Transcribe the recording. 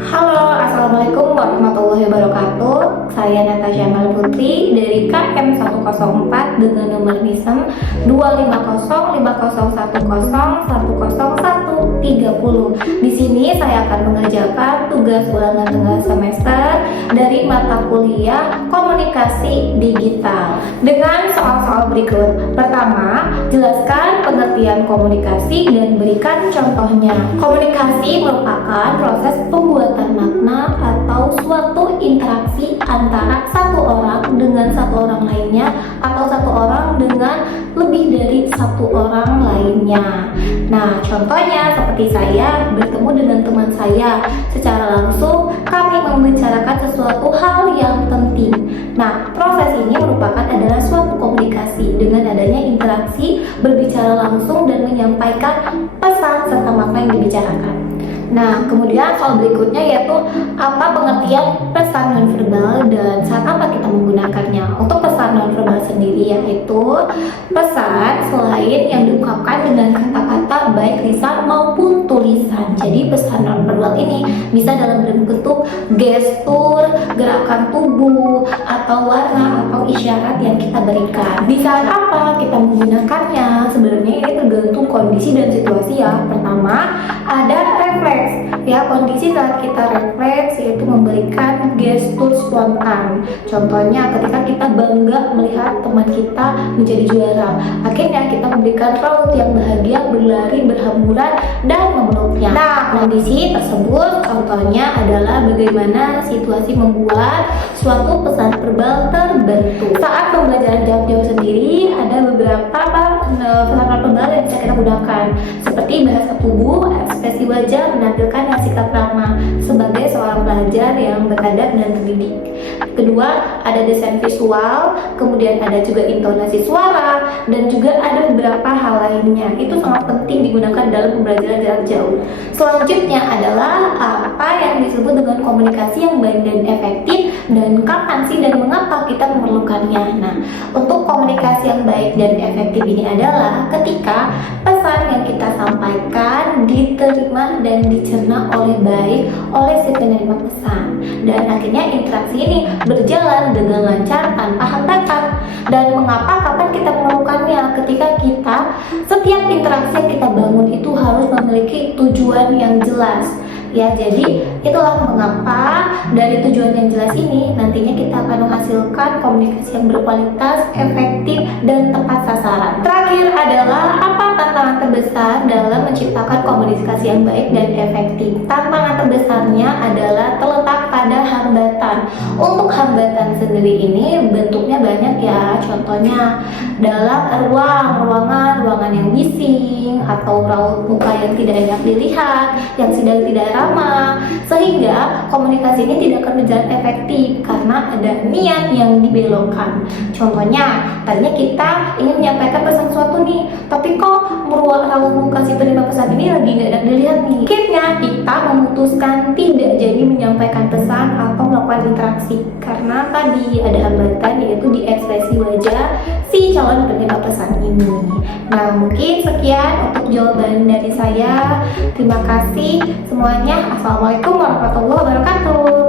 Halo, Assalamualaikum warahmatullahi wabarakatuh. Saya Natasha Mal Putri dari KM 104 dengan nomor NISM 25050101030. Di sini saya akan mengerjakan tugas ulangan tengah semester dari mata kuliah Komunikasi Digital dengan soal-soal berikut. Pertama, jelaskan pengertian komunikasi dan berikan contohnya. Komunikasi merupakan proses pembuatan makna atau suatu interaksi antara satu orang dengan satu orang lainnya atau satu orang dengan lebih dari satu orang lainnya. Nah, contohnya seperti saya bertemu dengan teman saya secara langsung, kami membicarakan sesuatu hal yang penting. Nah, proses ini merupakan adalah suatu komunikasi dengan adanya interaksi, berbicara langsung dan menyampaikan pesan serta makna yang dibicarakan. Nah, kemudian soal berikutnya yaitu apa pengertian pesan nonverbal dan saat apa kita menggunakannya. Untuk pesan nonverbal sendiri yaitu pesan selain yang diungkapkan dengan kata-kata baik lisan maupun tulisan. Jadi pesan nonverbal ini bisa dalam bentuk gestur, gerakan tubuh, atau warna atau isyarat yang kita berikan. Di saat apa kita menggunakannya? Sebenarnya ini tergantung kondisi dan situasi ya. Pertama, ada refleks. Ya, kondisi saat kita refleks yaitu memberikan gestur spontan. Contohnya ketika kita bangga melihat teman kita menjadi juara, akhirnya kita memberikan raut yang bahagia, berlari, berhamburan, dan memeluknya. Nah, kondisi tersebut contohnya adalah bagaimana situasi membuat suatu pesan verbal terbentuk. Saat pembelajaran jarak jauh sendiri ada beberapa pesan verbal yang bisa kita gunakan, seperti bahasa tubuh, ekspresi wajah, menampilkan sikap ramah sebagai seorang pelajar yang beradab dan terdidik. Kedua, ada desain visual, kemudian ada juga intonasi suara, dan juga ada beberapa hal lainnya. Itu sangat penting digunakan dalam pembelajaran jarak jauh. Selanjutnya adalah apa yang disebut dengan komunikasi yang baik dan efektif, dan kapan sih dan mengapa kita memerlukannya. Nah, untuk komunikasi yang baik dan efektif ini adalah ketika pesan yang kita sampaikan diterima dan dicerna oleh baik oleh si penerima pesan, dan akhirnya interaksi ini berjalan dengan lancar tanpa hambatan. Dan mengapa kapan kita memerlukannya? Ketika kita setiap interaksi yang kita bangun itu harus memiliki tujuan yang jelas. Ya, jadi itulah mengapa dari tujuan yang jelas ini nantinya kita akan menghasilkan komunikasi yang berkualitas, efektif, dan tepat sasaran. Terakhir adalah apa tantangan terbesar dalam menciptakan komunikasi yang baik dan efektif. Tantangan terbesarnya adalah terletak pada hambatan. Untuk hambatan sendiri ini bentuknya banyak ya. Contohnya dalam ruangan yang bising, atau raut muka yang tidak enak dilihat, yang sedang tidak ramah, sehingga komunikasi ini tidak akan berjalan efektif karena ada niat yang dibelokkan. Contohnya, tadinya kita ingin menyampaikan pesan sesuatu nih, tapi kok raut muka si penerima pesan ini lagi nggak enak dilihat nih. Akhirnya kita memutuskan tidak jadi menyampaikan pesan atau melakukan interaksi karena tadi ada hambatan, yaitu di ekspresi wajah si calon penerima pesan ini. Nah, mungkin sekian untuk jawaban dari saya. Terima kasih semuanya. Assalamualaikum warahmatullahi wabarakatuh.